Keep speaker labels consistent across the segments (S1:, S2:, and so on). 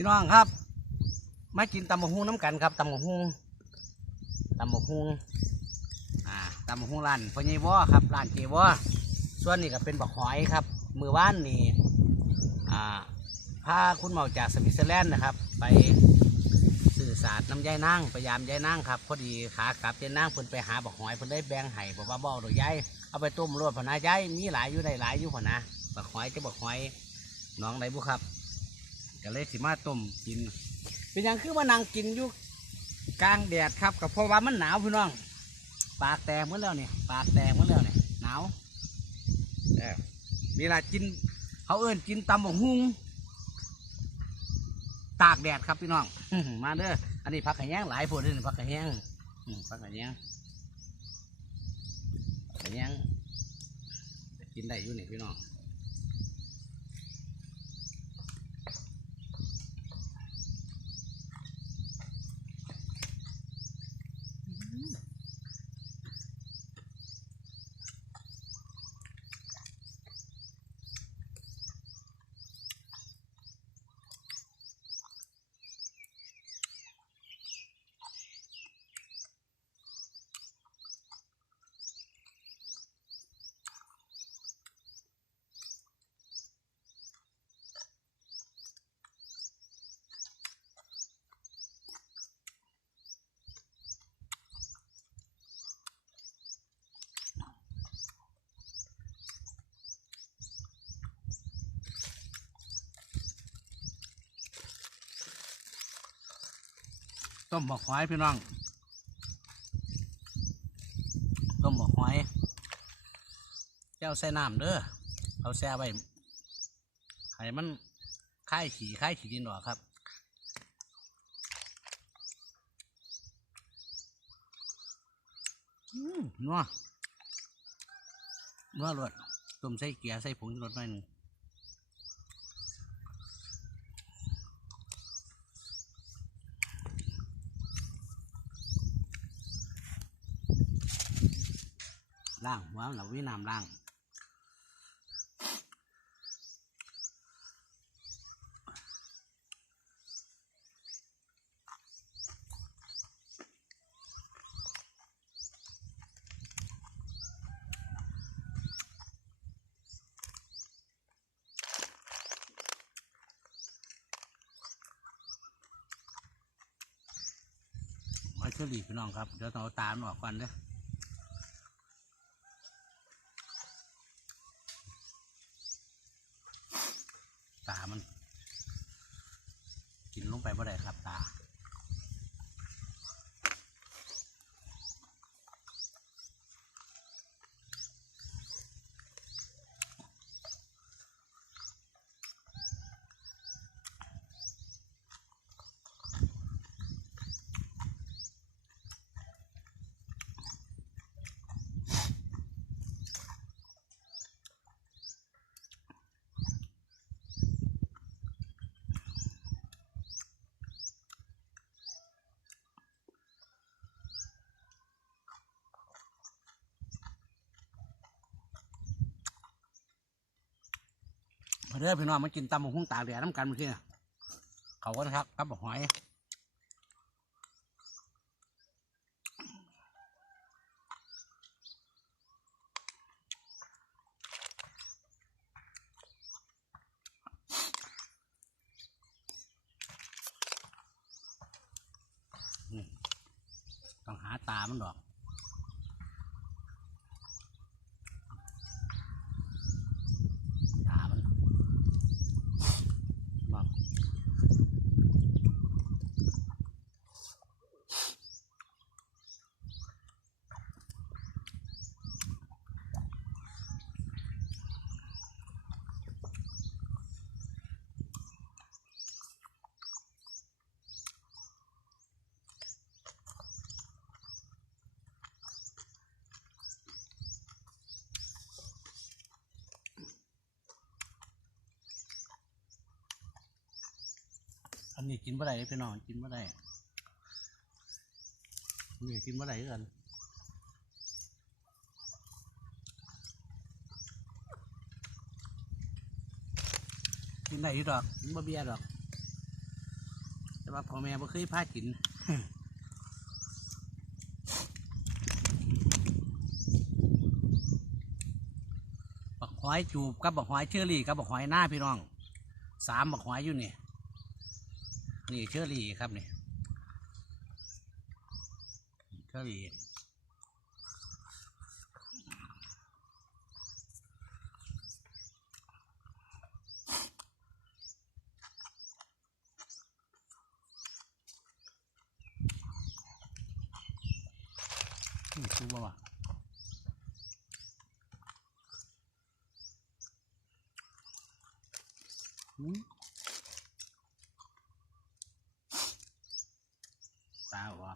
S1: พี่น้องครับ มากินตำบักฮุงน้ำกันครับตำบักฮุงตำบักฮุงอ่าตำบักฮุงร้านพ่อใหญ่วอครับร้านเจวอส่วนนี้ก็เป็นบักหอยครับ มือว่านนี่อ่าพาคุณหมอจากสวิตเซอร์แลนด์นะครับ ไปสื่อสารน้ำยายนั่งพยายามยายนั่งครับพอดีขากลับยายนั่งเพิ่นไปหาบักหอยเพิ่นได้แบงให้บอกว่าบ่เอาดอกยายเอาไปต้มรวดพะนายายมีหลายอยู่ได้หลายอยู่พะนะบักหอยจะบักหอยน้องไหนบุครับ ก็เลยสิมาต้มกิน เป็นหยังคือมานั่งกินอยู่กลางแดดครับกับเพราะว่ามันหนาวพี่น้อง ปากแตกหมดแล้วเนี่ยปากแตกหมดแล้วเนี่ยหนาวเออเวลากินเขาเอิ้นกินตำบักฮุงตากแดดครับพี่น้องมาเด้ออันนี้ผักกระแยงหลายพวกนี่ผักกระแยงอืมผักกระแยงผักกระแยงกินได้อยู่นี่พี่น้อง ต้มบอกหอยพี่น้อง ต้มบอกหอยเจ้าใส่น้ำเด้อเอาแช่ไว้ให้มันค่ายขี่ค่ายขี่ดินออครับอืมนัวนัวรวดต้มใส่เกียร์ใส่ผงรสหน่อยหนึ่ง ล่างหัวเราวิน้ำล่างเชอรี่พี่น้องครับเดี๋ยวต้องเอาตามออกก่อนเด้อ ตามัน กิน ลงไปบ่ได้ครับตา เด้อพี่น้องมากินตำบักหุ่งตากแดดน้ำกันเมื่อกี้น่ะเขาก็นะครับกับหอยต้องหาตามันดอก ตามันบอก อันนี้กินบ่ได้เด้พี่น้องกินบ่ได้นี่กินบ่ได้กันกินได้อยู่ดอกกินบ่เบี้ยดอก แต่ว่าพ่อแม่บ่เคยพากินบักหอยจูบกับบักหอยเชอรี่กับบักหอยหน้าพี่น้องสามบักหอยอยู่นี่ นี่เชอรี่ครับนี่เชอรี่นี่คือว่าวะอืมตาว่า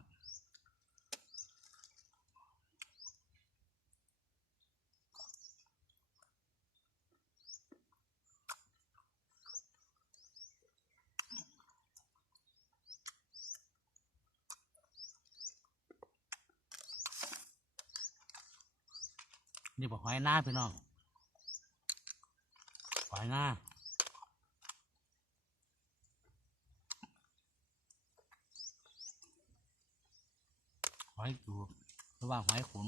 S1: นี่บอกหอยหน้าพี่น้องหอยหน้าหอยจูบหรือว่าหอยขม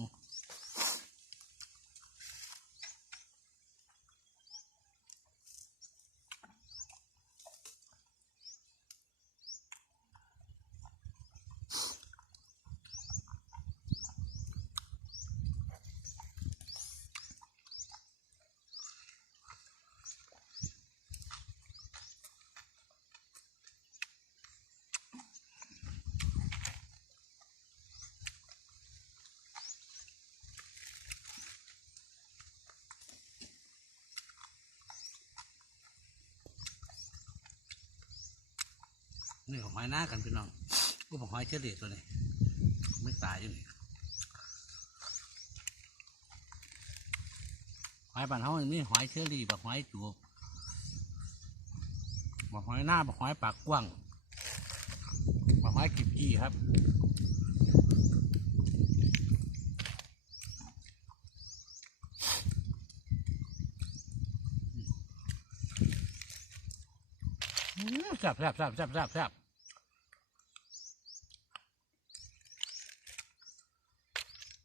S1: นี่ของหอยหน้ากันพี่น้องก็บอกหอยเชอรี่ตัวนี้ไม่ตายอยู่นี่หอยบ้านเฮานี่หอยเชอรี่บักหอยจูบบักหอยหน้าบักหอยปากกว้างบักหอยกิบกี้ครับ ซ่บแซ่บแซ่บแซ่บแซ่บแซ่บ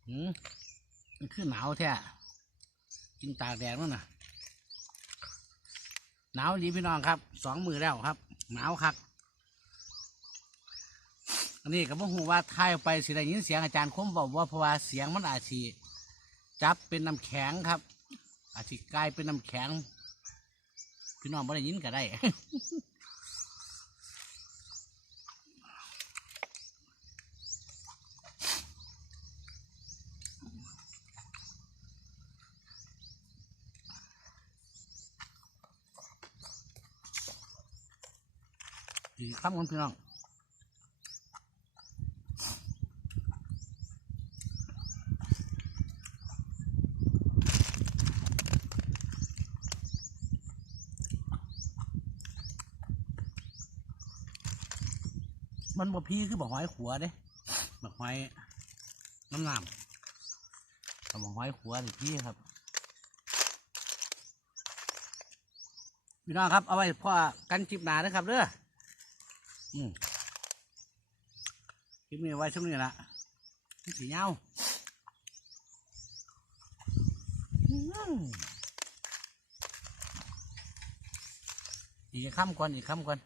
S1: อืมมันคือหนาวแท้กินตากแดดมั้งนะหนาวดีพี่น้องครับ สองมือแล้วครับ หนาวครับอันนี้ก็บ่ฮู้ว่าทายไปสิได้ยินเสียงอาจารย์คมบอกว่าเพราะว่าเสียงมันอาจสิจับเป็นน้ำแข็งครับ อาจสิกลายเป็นน้ำแข็งพี่น้องบ่ได้ยินก็ได้ อีกคำกันพี่น้องมันบ่พีคือบอกหอยขัวเด้บอกหอยน้ำน้ำแต่บอกหอยขัวนี่พี่ครับพี่น้องครับเอาไว้พ่อกันจิบหนานะครับเด้อ อืมคลิปนี้ไว้ช่วงนี้ละนี่สีเงาอืมอีกคำก่อนอีกคำก่อน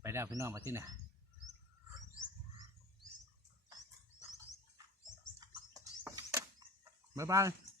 S1: ไปแล้วพี่น้องมาที่ไหนบ๊ายบาย